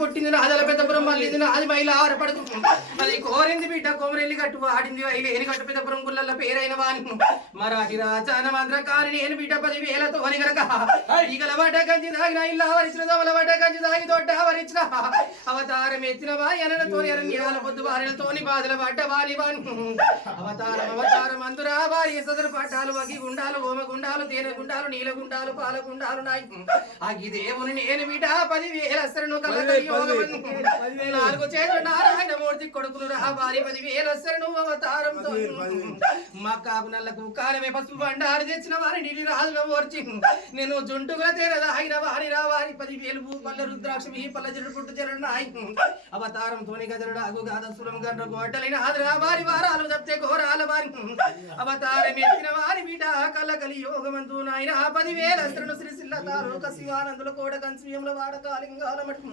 పుట్టింది నాదల పెద్దపురం మళ్ళీ నాది మైల ఆరపడదు అది కోరింది బిడ్డ కోమరెల్లి కట్టు ఆడింది వైలేని కట్టు పెద్దపురం గుళ్ళల్లో పేరైన వాని మరాఠీ రాజాన మంత్ర కాని నేను బిడ్డ 10,000తో అని గనక ఈగల వడ్డ గంజి దాగిన ఇల్లా వరిచిన దమల వడ్డ గంజి దాగి దొడ్డ వరిచిన అవతారం ఎత్తిన వాయనతోని అరణ్యాల పొద్దు వారిలతోని బాధల పడ్డ వారి అవతారం అందురా వారి సదరు పడ్డాలు వగి గుండాలు ఓమ గుండాలు తేనె గుండాలు నీల గుండాలు పాల గుండాలు నాయి అగి దేవుని నేను బిడ్డ 10,000 అసరను నాలుగు చేతులు నారాయణ మూర్తి కొడుకులు రా వారి 10,000 అసరను అవతారంతో మక్కాకు నల్లకు కాలమే పసుపు బండారు తెచ్చిన వారి నీటి రాజుగా ఓర్చి నేను జుంటుగా తేరదాగిన వారి రా వారి 10,000 పల్ల రుద్రాక్ష పల్ల జరుడు పుట్టు జరుడు నాయి అవతారంతో గజరుడు అగు గాదసురం గండ్ర గొడ్డలిన ఆదరా వారి వారాలు తప్పితే ఘోరాల వారి అవతారం ఎత్తిన వారి బిడ్డ కలకలి యోగమంతు నాయన 10,000 అస్త్రను శ్రీ శిల్లతారు శివానందుల కోడ కంచయంలో వాడకాలింగాల మటుకు